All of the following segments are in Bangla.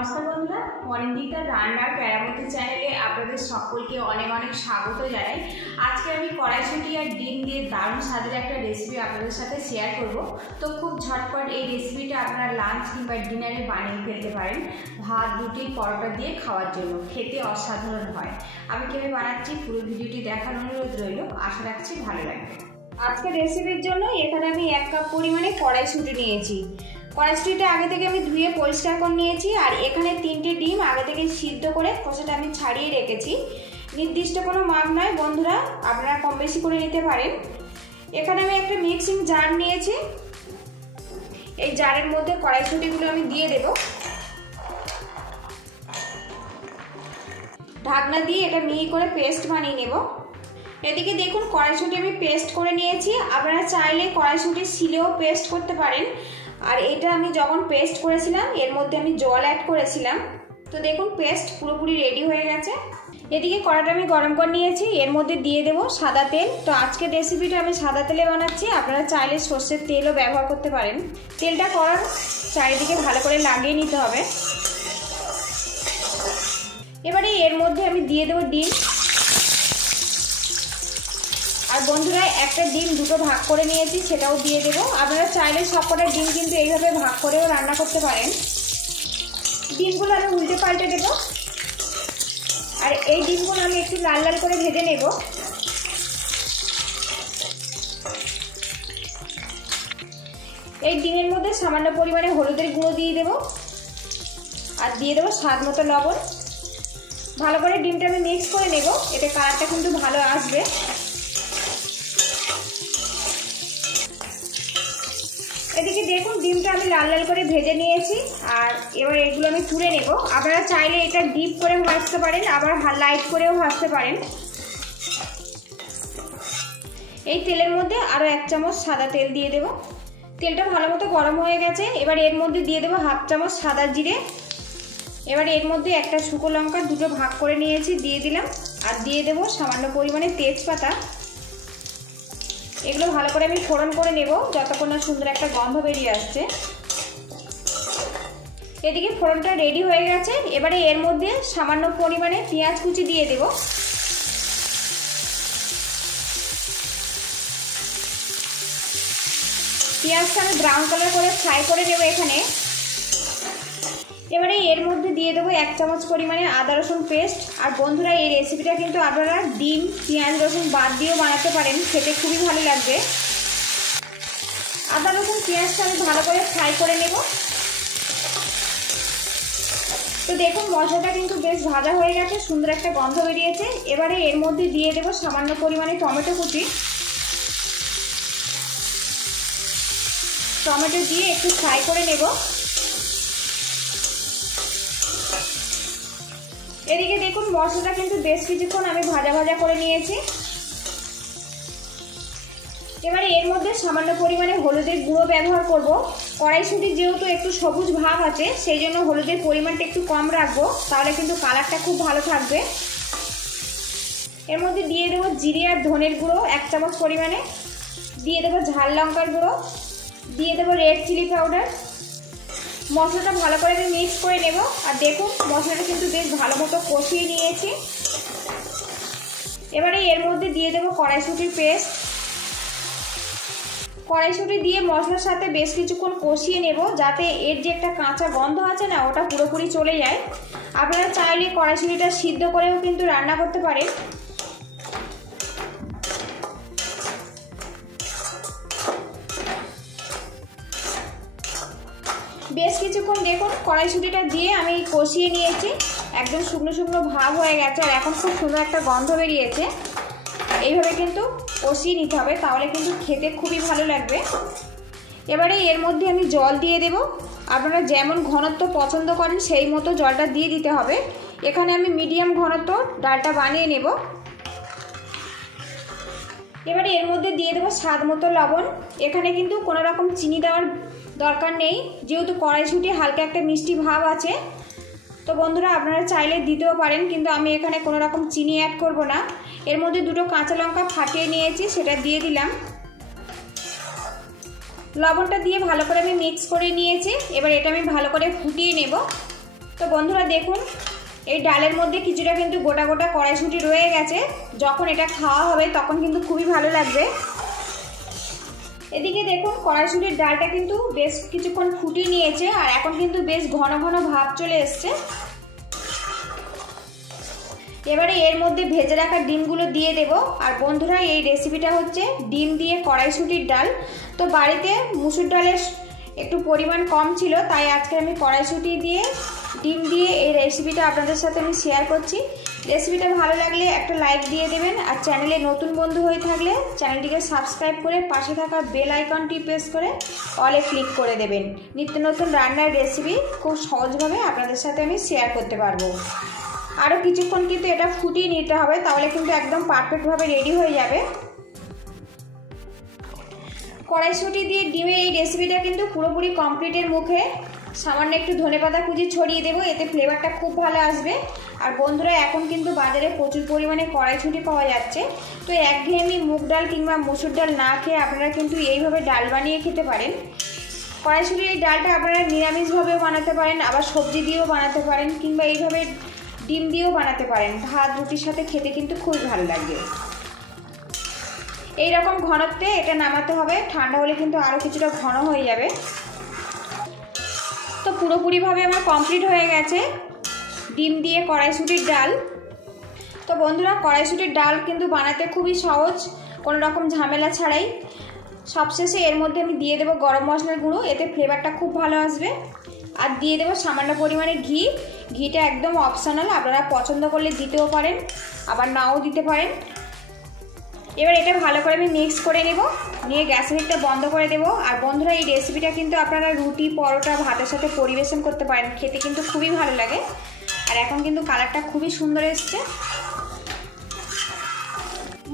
নমস্কার বন্ধুরা, অনিন্দিতা রান্নার কেরামতি চ্যানেলে আপনাদের সকলকে অনেক অনেক স্বাগত জানাই। আজকে আমি কড়াইশুঁটি আর ডিম দিয়ে দারুণ স্বাদের একটা রেসিপি আপনাদের সাথে শেয়ার করব। তো খুব ঝটপট এই রেসিপিটা আপনারা লাঞ্চ কিংবা ডিনারে বানিয়ে ফেলতে পারেন, ভাত, রুটি, পরোটা দিয়ে খাওয়ার জন্য। খেতে অসাধারণ হয়। আমি কীভাবে বানাচ্ছি পুরো ভিডিওটি দেখার অনুরোধ রইল, আশা রাখছি ভালো লাগবে। আজকের রেসিপির জন্য এখানে আমি 1 কাপ পরিমাণে কড়াইশুঁটি নিয়েছি। কড়াইশুঁটিটা আগে থেকে আমি ধুয়ে পরিষ্কার করে নিয়েছি। আর এখানে 3টে ডিম আগে থেকে সিদ্ধ করে খোসাটা আমি ছাড়িয়ে রেখেছি। নির্দিষ্ট কোনো মাপ নয় বন্ধুরা, আপনারা কম বেশি করে নিতে পারেন। এখানে আমি একটা মিক্সিং জার নিয়েছি। এই জারের মধ্যে কড়াইশুঁটিগুলো আমি দিয়ে দেব। ঢাকনা দিয়ে এটা মিহি করে পেস্ট বানিয়ে নেব। এদিকে দেখুন কড়াইশুঁটি আমি পেস্ট করে নিয়েছি। আপনারা চাইলে কড়াইশুঁটি শিলেও পেস্ট করতে পারেন। আর এটা আমি যখন পেস্ট করেছিলাম এর মধ্যে আমি জল অ্যাড করেছিলাম। তো দেখুন পেস্ট পুরোপুরি রেডি হয়ে গেছে। এদিকে কড়াটা আমি গরম করে নিয়েছি, এর মধ্যে দিয়ে দেব সাদা তেল। তো আজকের রেসিপিটা আমি সাদা তেলে বানাচ্ছি, আপনারা চাইলে সর্ষের তেলও ব্যবহার করতে পারেন। তেলটা কড়ার চারিদিকে ভালো করে লাগিয়ে নিতে হবে। এবারে এর মধ্যে আমি দিয়ে দেবো ডিম। আর বন্ধুরা একটা ডিম দুটো ভাগ করে নিয়েছি, সেটাও দিয়ে দেবো। আপনারা চাইলে সবকটা ডিম কিন্তু এইভাবে ভাগ করেও রান্না করতে পারেন। ডিমগুলো আমি উল্টে পাল্টে দেব। আর এই ডিমগুলো আমি একটু লাল লাল করে ভেজে নেব। এই ডিমের মধ্যে সামান্য পরিমাণে হলুদের গুঁড়ো দিয়ে দেব। আর দিয়ে দেবো স্বাদ মতো লবণ। ভালো করে ডিমটা আমি মিক্স করে নেব, এতে কালারটা কিন্তু ভালো আসবে। এদিকে দেখুন ডিমটা আমি লাল লাল করে ভেজে নিয়েছি। আর এবার এগুলো আমি তুলে নেব। আপনারা চাইলে এটা ডিপ করে ভাজতে পারেন, আবার লাইট করেও ভাজতে পারেন। এই তেলের মধ্যে আরও 1 চামচ সাদা তেল দিয়ে দেব। তেলটা ভালো মতো গরম হয়ে গেছে। এবার এর মধ্যে দিয়ে দেবো 1/2 চামচ সাদা জিরে। এবার এর মধ্যে একটা শুকনো লঙ্কা দুটো ভাগ করে নিয়েছি, দিয়ে দিলাম। আর দিয়ে দেবো সামান্য পরিমাণে তেজপাতা। এগুলো ভালো করে আমি ফোড়ন করে নেব যতক্ষণ না সুন্দর একটা গন্ধ বেরিয়ে আসছে। এদিকে ফোড়নটা রেডি হয়ে গেছে। এবারে এর মধ্যে সামান্য পরিমাণে পেঁয়াজ কুচি দিয়ে দেব। পেঁয়াজটা আমি ব্রাউন কালার করে ফ্রাই করে নেব এখানে। এবারে এর মধ্যে দিয়ে দেবো 1 চামচ পরিমাণে আদা রসুন পেস্ট। আর বন্ধুরা এই রেসিপিটা কিন্তু আপনারা ডিম, পেঁয়াজ, রসুন বাদ দিয়েও বানাতে পারেন, খেতে খুবই ভালো লাগবে। আদা রসুন পেঁয়াজটা আমি ভালো করে ফ্রাই করে নেব। তো দেখুন মশলাটা কিন্তু বেশ ভাজা হয়ে গেছে, সুন্দর একটা গন্ধ বেরিয়েছে। এবারে এর মধ্যে দিয়ে দেবো সামান্য পরিমাণে টমেটো কুচি। টমেটো দিয়ে একটু ফ্রাই করে নেব। এদিকে দেখুন মশলাটা কিন্তু বেশ কিছুক্ষণ আমি ভাজা ভাজা করে নিয়েছি। এবারে এর মধ্যে সামান্য পরিমাণে হলুদের গুঁড়ো ব্যবহার করব। কড়াইশুঁটি যেহেতু একটু সবুজ ভাব আছে, সেই জন্য হলুদের পরিমাণটা একটু কম রাখবো, তাহলে কিন্তু কালারটা খুব ভালো থাকবে। এর মধ্যে দিয়ে দেবো জিরে আর ধনের গুঁড়ো 1 চামচ পরিমাণে। দিয়ে দেবো ঝাল লঙ্কার গুঁড়ো। দিয়ে দেবো রেড চিলি পাউডার। মশলাটা ভালো করে আমি মিক্স করে নেব। আর দেখুন মশলাটা কিন্তু বেশ ভালো মতো কষিয়ে নিয়েছি। এবারে এর মধ্যে দিয়ে দেবো কড়াইশুঁটির পেস্ট। কড়াইশুঁটি দিয়ে মশলার সাথে বেশ কিছুক্ষণ কষিয়ে নেব, যাতে এর যে একটা কাঁচা গন্ধ আছে না, ওটা পুরোপুরি চলে যায়। আপনারা চাইলে কড়াইশুঁটিটা সিদ্ধ করেও কিন্তু রান্না করতে পারেন। বেশ কিছুক্ষণ দেখুন কড়াইশুঁটিটা দিয়ে আমি কষিয়ে নিয়েছি। একদম শুকনো শুকনো ভাব হয়ে গেছে। আর এখন খুব সুন্দর একটা গন্ধ বেরিয়েছে। এইভাবে কিন্তু কষিয়ে নিতে হবে, তাহলে কিন্তু খেতে খুবই ভালো লাগবে। এবারে এর মধ্যে আমি জল দিয়ে দেব। আপনারা যেমন ঘনত্ব পছন্দ করেন সেই মতো জলটা দিয়ে দিতে হবে। এখানে আমি মিডিয়াম ঘনত্ব ডালটা বানিয়ে নেব। এবারে এর মধ্যে দিয়ে দেবো স্বাদ মতো লবণ। এখানে কিন্তু কোনো রকম চিনি দেওয়ার দরকার নেই, যেহেতু কড়াইশুঁটি হালকা একটা মিষ্টি ভাব আছে। তো বন্ধুরা আপনারা চাইলে দিতেও পারেন, কিন্তু আমি এখানে কোনো রকম চিনি অ্যাড করব না। এর মধ্যে দুটো কাঁচা লঙ্কা ফাটিয়ে নিয়েছি, সেটা দিয়ে দিলাম। লবণটা দিয়ে ভালো করে আমি মিক্স করে নিয়েছি। এবার এটা আমি ভালো করে ফুটিয়ে নেব। তো বন্ধুরা দেখুন, এই ডালের মধ্যে কিছুটা কিন্তু গোটা গোটা কড়াইশুঁটি রয়ে গেছে। যখন এটা খাওয়া হবে তখন কিন্তু খুবই ভালো লাগবে। এদিকে দেখুন কড়াইশুঁটির ডালটা কিন্তু বেশ কিছুক্ষণ ফুটিয়ে নিয়েছে, আর এখন কিন্তু বেশ ঘন ঘন ভাব চলে এসছে। এবারে এর মধ্যে ভেজে রাখা ডিমগুলো দিয়ে দেব। আর বন্ধুরা, এই রেসিপিটা হচ্ছে ডিম দিয়ে কড়াইশুঁটির ডাল। তো বাড়িতে মুসুর ডালের একটু পরিমাণ কম ছিল, তাই আজকে আমি কড়াইশুঁটি দিয়ে ডিম দিয়ে এই রেসিপিটা আপনাদের সাথে আমি শেয়ার করছি। রেসিপিটা ভালো লাগলে একটা লাইক দিয়ে দেবেন, আর চ্যানেলে নতুন বন্ধু হয়ে থাকলে চ্যানেলটিকে সাবস্ক্রাইব করে পাশে থাকা বেল আইকনটি প্রেস করে অলে ক্লিক করে দেবেন। নিত্য নতুন রান্নার রেসিপি খুব সহজভাবে আপনাদের সাথে আমি শেয়ার করতে পারবো। আরও কিছুক্ষণ কিন্তু এটা ফুটিয়ে নিতে হবে, তাহলে কিন্তু একদম পারফেক্টভাবে রেডি হয়ে যাবে। কড়াইশুঁটি দিয়ে ডিমের এই রেসিপিটা কিন্তু পুরোপুরি কমপ্লিটের মুখে। সামান্য একটু ধনেপাতা কুচি ছড়িয়ে দেবো, এতে ফ্লেভারটা খুব ভালো আসবে। আর বন্ধুরা, এখন কিন্তু বাজারে প্রচুর পরিমাণে কড়াইশুঁটি পাওয়া যাচ্ছে। তো একঘেয়েমি মুগ ডাল কিংবা মুসুর ডাল না খেয়ে আপনারা কিন্তু এইভাবে ডাল বানিয়ে খেতে পারেন। কড়াইশুঁটির এই ডালটা আপনারা নিরামিষভাবেও বানাতে পারেন, আবার সবজি দিয়েও বানাতে পারেন, কিংবা এইভাবে ডিম দিয়েও বানাতে পারেন। ভাত রুটির সাথে খেতে কিন্তু খুবই ভালো লাগবে। এই রকম ঘনত্বে এটা নামাতে হবে, ঠান্ডা হলে কিন্তু আরও কিছুটা ঘন হয়ে যাবে। তো পুরোপুরিভাবে আমার কমপ্লিট হয়ে গেছে ডিম দিয়ে কড়াইশুঁটির ডাল। তো বন্ধুরা, কড়াইশুঁটির ডাল কিন্তু বানাতে খুবই সহজ, কোনো রকম ঝামেলা ছাড়াই। সবশেষে এর মধ্যে আমি দিয়ে দেবো গরম মশলার গুঁড়ো, এতে ফ্লেভারটা খুব ভালো আসবে। আর দিয়ে দেবো সামান্য পরিমাণে ঘি। ঘিটা একদম অপশনাল, আপনারা পছন্দ করলে দিতেও পারেন, আবার নাও দিতে পারেন। এবার এটা ভালো করে আমি মিক্স করে নেব, নিয়ে গ্যাসের হিটটা বন্ধ করে দেব। আর বন্ধুরা, এই রেসিপিটা কিন্তু আপনারা রুটি, পরোটা, ভাতের সাথে পরিবেশন করতে পারেন, খেতে কিন্তু খুবই ভালো লাগে। আর এখন কিন্তু কালারটা খুবই সুন্দর এসছে।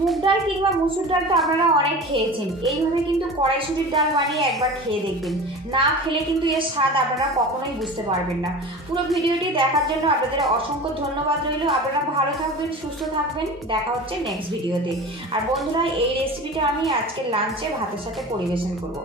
মুগ ডাল কিংবা মুসুর ডাল তো আপনারা অনেক খেয়েছেন, এইভাবে কিন্তু কড়াইশুঁটির ডাল বানিয়ে একবার খেয়ে দেখবেন। না খেলে কিন্তু এর স্বাদ আপনারা কখনোই বুঝতে পারবেন না। পুরো ভিডিওটি দেখার জন্য আপনাদের অসংখ্য ধন্যবাদ রইল। আপনারা ভালো থাকবেন, সুস্থ থাকবেন। দেখা হচ্ছে নেক্সট ভিডিওতে। আর বন্ধুরা, এই রেসিপিটা আমি আজকে লাঞ্চে ভাতের সাথে পরিবেশন করব।